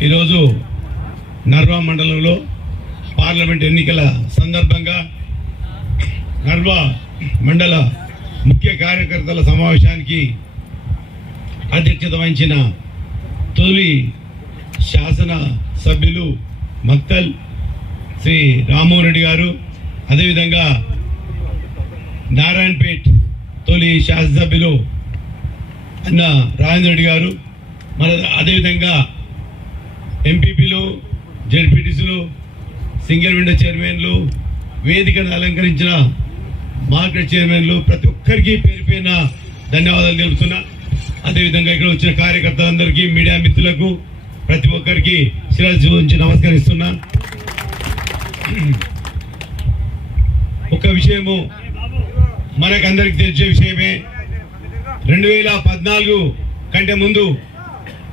ఈరోజు నర్వా మండలంలో పార్లమెంట్ ఎన్నికల సందర్భంగా నర్వా మండల ముఖ్య కార్యకర్తల సమావేశానికి అధ్యక్షత వహించిన తొలి శాసన సభ్యులు మక్తల్ శ్రీ రామ్మోహన్ రెడ్డి గారు అదేవిధంగా నారాయణపేట్ తొలి శాసనసభ్యులు అన్న రాజేంద్ర రెడ్డి గారు మన అదేవిధంగా ఎంపీపీలు జెడ్పీటీసీలు సింగిల్ విండో చైర్మన్లు వేదికను అలంకరించిన మార్కెట్ చైర్మన్లు ప్రతి ఒక్కరికి పేరు పైన ధన్యవాదాలు తెలుపుతున్నా. అదేవిధంగా ఇక్కడ వచ్చిన కార్యకర్తలందరికీ మీడియా మిత్రులకు ప్రతి ఒక్కరికి శిరాజు ఉంచి నమస్కరిస్తున్నా. ఒక విషయము మనకందరికి తెలిసే విషయమే. రెండు వేల పద్నాలుగు కంటే ముందు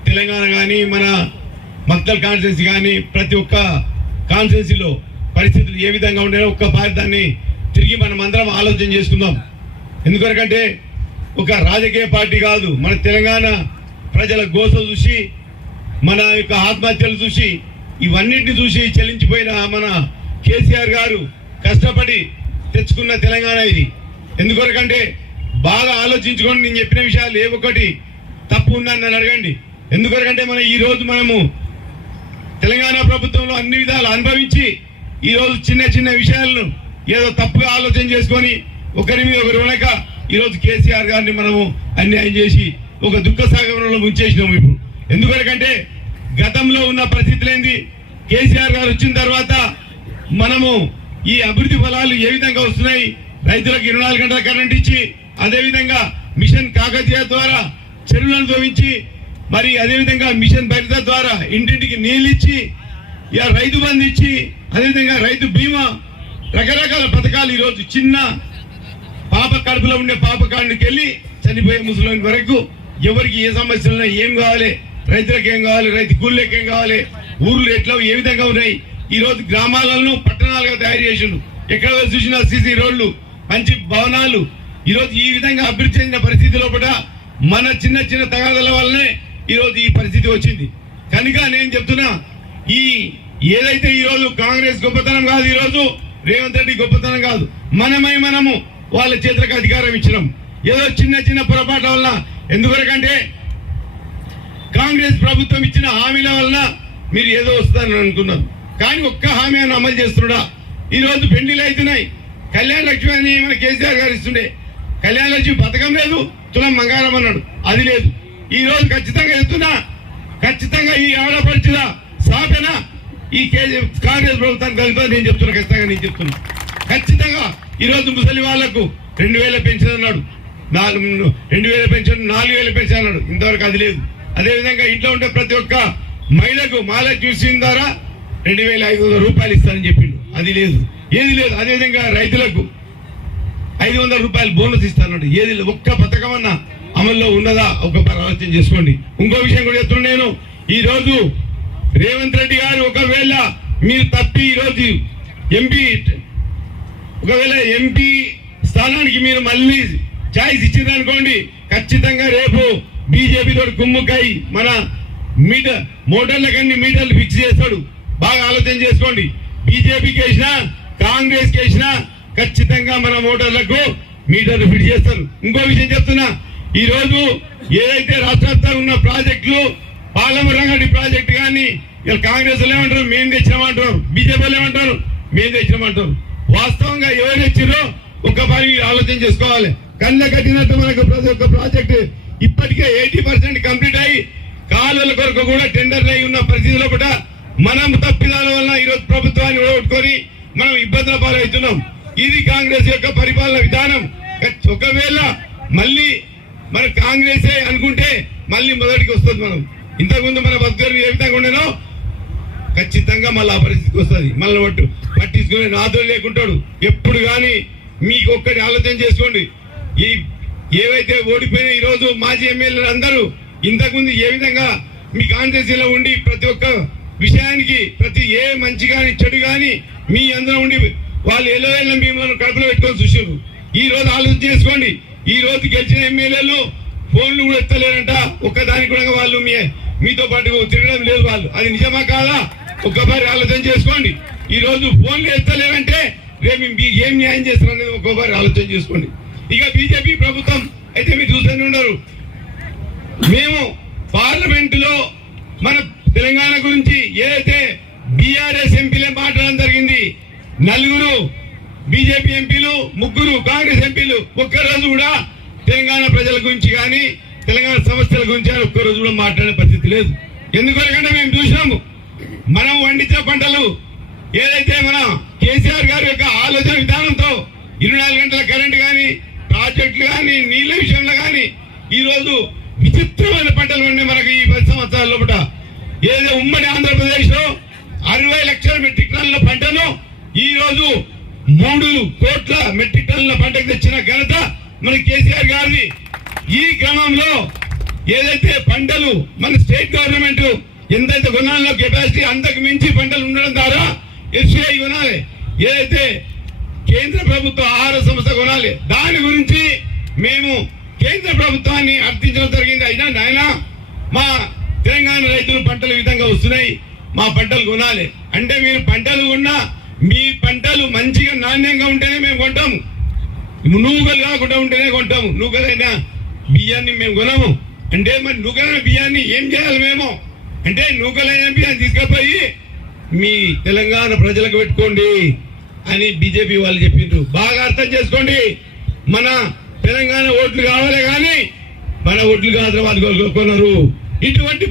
తెలంగాణ కానీ మన మక్తల్ కాన్స్టిట్యున్సీ కానీ ప్రతి ఒక్క కాన్స్టిట్యున్సీలో పరిస్థితులు ఏ విధంగా ఉండేనో ఒక్క పారి దాన్ని తిరిగి మనం అందరం ఆలోచన చేసుకుందాం. ఎందుకంటే ఒక రాజకీయ పార్టీ కాదు మన తెలంగాణ ప్రజల గోస చూసి మన యొక్క ఆత్మహత్యలు చూసి ఇవన్నిటిని చూసి చెల్లించిపోయిన మన కేసీఆర్ గారు కష్టపడి తెచ్చుకున్న తెలంగాణ ఇది. ఎందుకొరకంటే బాగా ఆలోచించుకొని నేను చెప్పిన విషయాలు ఏ ఒక్కటి తప్పు ఉందని నన్ను అడగండి. ఎందుకొరకంటే మనం ఈరోజు మనము తెలంగాణ ప్రభుత్వంలో అన్ని విధాలు అనుభవించి ఈరోజు చిన్న చిన్న విషయాలను ఏదో తప్పుగా ఆలోచన చేసుకొని ఒకరి మీద ఒకరు వెనక ఈరోజు కేసీఆర్ గారిని మనము అన్యాయం చేసి ఒక దుఃఖ సాగరంలో ముంచేసినాము ఇప్పుడు. ఎందుకంటే గతంలో ఉన్న పరిస్థితులు ఏంది? కేసీఆర్ గారు వచ్చిన తర్వాత మనము ఈ అభివృద్ధి ఫలాలు ఏ విధంగా వస్తున్నాయి? రైతులకు ఇరవై నాలుగు గంటల కరెంట్ ఇచ్చి అదేవిధంగా మిషన్ కాకతీయ ద్వారా చెరువులను తోవించి మరి అదే విధంగా మిషన్ భరిత ద్వారా ఇంటింటికి నీళ్ళు ఇచ్చి ఇక రైతు బంధు ఇచ్చి అదేవిధంగా రైతు బీమా రకరకాల పథకాలు ఈరోజు చిన్న పాప కడుపులో ఉండే పాప కాడికి వెళ్ళి చనిపోయే ముసలి వరకు ఎవరికి ఏ సమస్యలు ఏం కావాలి? రైతులకు ఏం కావాలి? రైతు కూలీలకు ఏం కావాలి? ఊర్లు ఎట్లా ఏ విధంగా ఉన్నాయి? ఈ రోజు గ్రామాలను పట్టణాలుగా తయారు చేసిండు. ఎక్కడ చూసినా సీసీ రోడ్లు మంచి భవనాలు. ఈరోజు ఈ విధంగా అభివృద్ధి చెందిన పరిస్థితి లోపల మన చిన్న చిన్న తగాదల వల్లనే ఈరోజు ఈ పరిస్థితి వచ్చింది. కనుక నేను చెప్తున్నా ఈ ఏదైతే ఈరోజు కాంగ్రెస్ గొప్పతనం కాదు ఈరోజు రేవంత్ రెడ్డి గొప్పతనం కాదు మనమై మనము వాళ్ళ చేతులకు అధికారం ఇచ్చినాం. ఏదో చిన్న చిన్న పొరపాట్ల వల్ల ఎందువరకంటే కాంగ్రెస్ ప్రభుత్వం ఇచ్చిన హామీల వల్ల మీరు ఏదో వస్తారని అనుకున్నారు కానీ ఒక్క హామీ అని అమలు చేస్తున్నాడా? ఈరోజు పెళ్ళిలు అవుతున్నాయి. కళ్యాణ లక్ష్మి అని మన కేసీఆర్ గారు ఇస్తుండే. కళ్యాణ లక్ష్మి పథకం లేదు తులం మంగారం అన్నాడు. అది లేదు. ఈ రోజు ఖచ్చితంగా చెప్తున్నా ఖచ్చితంగా ఈ ఆడపడుచుల స్థాపన ఈ కాంగ్రెస్ ప్రభుత్వానికి కలుగుతుంది నేను చెప్తున్నా ఖచ్చితంగా నేను చెప్తున్నా. ఖచ్చితంగా ఈరోజు ముసలి వాళ్ళకు రెండు వేల పెన్షన్ అన్నాడు. నాలుగు రెండు వేల పెన్షన్ నాలుగు వేల పెన్షన్ అన్నాడు. ఇంతవరకు అది లేదు. అదేవిధంగా ఇంట్లో ఉండే ప్రతి ఒక్క మహిళకు మాల చూసిన ద్వారా రెండు వేల ఐదు వందల రూపాయలు ఇస్తానని చెప్పిండు. అది లేదు. ఏది లేదు. అదే విధంగా రైతులకు ఐదు వందల రూపాయలు బోనస్ ఇస్తానన్నాడు. ఏది ఒక్క పథకం అన్నా అమల్లో ఉన్నదా? ఒకసారి ఆలోచన చేసుకోండి. ఇంకో విషయం కూడా చెప్తున్నా నేను. ఈ రోజు రేవంత్ రెడ్డి గారు ఒకవేళ మీరు తప్పి ఈరోజు ఎంపీ ఒకవేళ ఎంపీ స్థానానికి మీరు మళ్ళీ ఛాయిస్ ఇచ్చిందనుకోండి ఖచ్చితంగా రేపు బీజేపీతో తోటి కుమ్ముకై మన మీటర్ మోటార్లకన్ని మీటర్లు ఫిక్స్ చేస్తాడు. బాగా ఆలోచన చేసుకోండి. బీజేపీకి వేసినా కాంగ్రెస్కి వేసినా ఖచ్చితంగా మన మోటార్లకు మీటర్లు ఫిట్ చేస్తారు. ఇంకో విషయం చెప్తున్నా ఈరోజు ఏదైతే రాష్ట్ర ఉన్న ప్రాజెక్టులు పార్లమెంట్ రంగడి ప్రాజెక్ట్ కానీ ఇలా కాంగ్రెస్ ఏమంటారు? మేము తెచ్చినామంటారు. బీజేపీ ఏమంటారు? మేము తెచ్చినామంటారు. వాస్తవంగా ఎవరు తెచ్చిరో ఒక పని ఆలోచన చేసుకోవాలి. కళ్ళ కట్టినట్టు మనకు ప్రతి ఒక్క ఇప్పటికే ఎయిటీ పర్సెంట్ కంప్లీట్ అయ్యి కాలువల కొరకు కూడా టెండర్లు అయి ఉన్న పరిస్థితిలో కూడా మనం తప్పిదాల వల్ల ఈరోజు ప్రభుత్వాన్ని ఓడగొట్టుకొని మనం ఇబ్బందుల పాలవుతున్నాం. ఇది కాంగ్రెస్ యొక్క పరిపాలన విధానం. ఒకవేళ మళ్ళీ మరి కాంగ్రెసే అనుకుంటే మళ్ళీ మొదటికి వస్తుంది మనం. ఇంతకుముందు మన బతుకరు ఏ విధంగా ఉండేనో ఖచ్చితంగా మళ్ళీ ఆ పరిస్థితికి వస్తుంది. మళ్ళీ పట్టు పట్టించుకునే నాతో లేకుంటాడు. ఎప్పుడు కానీ మీకు ఒక్కటి ఆలోచన చేసుకోండి. ఈ ఏవైతే ఓడిపోయిన ఈరోజు మాజీ ఎమ్మెల్యేలు అందరూ ఇంతకుముందు ఏ విధంగా మీ కాన్స్టిట్యూన్సీలో ఉండి ప్రతి ఒక్క విషయానికి ప్రతి ఏ మంచి కానీ చెడు కానీ మీ అందరూ ఉండి వాళ్ళు ఎలో మిమ్మల్ని కడుపులో పెట్టుకొని చూసారు ఈ రోజు ఆలోచన చేసుకోండి. ఈ రోజు గెలిచిన ఎమ్మెల్యేలు ఫోన్లు కూడా ఎత్తలేరంట. ఒక్కదానికి కూడా వాళ్ళు మీ మీతో పాటు తిరగడం లేదు వాళ్ళు. అది నిజమా కాదా? ఒక్కసారి ఆలోచన చేసుకోండి. ఈ రోజు ఫోన్లు ఎత్తలేరంటే రేపు మీకు ఏం న్యాయం చేస్తారనేది ఒక్కొక్కసారి ఆలోచన చేసుకోండి. ఇక బీజేపీ ప్రభుత్వం అయితే మీరు చూస్తూనే ఉండరు మేము పార్లమెంట్లో మన తెలంగాణ గురించి ఏదైతే బీఆర్ఎస్ ఎంపీలే మాట్లాడడం జరిగింది నలుగురు బీజేపీ ఎంపీలు ముగ్గురు కాంగ్రెస్ ఎంపీలు ఒక్కరోజు కూడా తెలంగాణ ప్రజల గురించి కానీ తెలంగాణ సమస్యల గురించి కానీ ఒక్కరోజు కూడా మాట్లాడే పరిస్థితి లేదు. ఎందుకంటే మేము చూసినాము మనం వండించే పంటలు ఏదైతే మన కేసీఆర్ గారి యొక్క ఆలోచన విధానంతో ఇరవై గంటల కరెంట్ కానీ ప్రాజెక్టులు కానీ నీళ్ళ విషయంలో కానీ ఈరోజు విచిత్రమైన పంటలు ఉండే మనకి ఈ పది సంవత్సరాల లోపల. ఏదో ఉమ్మడి ఆంధ్రప్రదేశ్లో అరవై లక్షల మెట్రిక్ టన్నుల పంటను ఈరోజు మూడు కోట్ల మెట్రిక్ టన్నుల పంటకు తెచ్చిన ఘనత మన కేసీఆర్ గారిని ఈ క్రమంలో ఏదైతే పంటలు మన స్టేట్ గవర్నమెంట్ ఎంతైతే కొనాలో కెపాసిటీ అంతకు మించి పంటలు ఉండడం ద్వారా ఎస్బీఐ కొనాలి. ఏదైతే కేంద్ర ప్రభుత్వ ఆహార సంస్థ కొనాలి. దాని గురించి మేము కేంద్ర ప్రభుత్వాన్ని అర్థించడం జరిగింది. అయినా నాయన మా తెలంగాణ రైతులు పంటలు ఈ విధంగా వస్తున్నాయి. మా పంటలు కొనాలి. అంటే మీరు పంటలు కొన్నా మీ పంటలు మంచిగా నాణ్యంగా ఉంటేనే మేము కొంటాము నూకలు కాకుండా ఉంటేనే కొంటాము నూకలైన బియ్యాన్ని మేము కొనము. అంటే మరి నూకలైన బియ్యాన్ని ఏం చేయాలి మేము? అంటే నూకలైన బియ్యాన్ని తీసుకుపోయి మీ తెలంగాణ ప్రజలకు పెట్టుకోండి అని బీజేపీ వాళ్ళు చెప్పిండ్రు బాగా అర్థం చేసుకోండి. మన తెలంగాణ ఓట్లు కావాలి కానీ మన ఓట్లు కాదు వాళ్ళు కొన్నారు. ఇటువంటి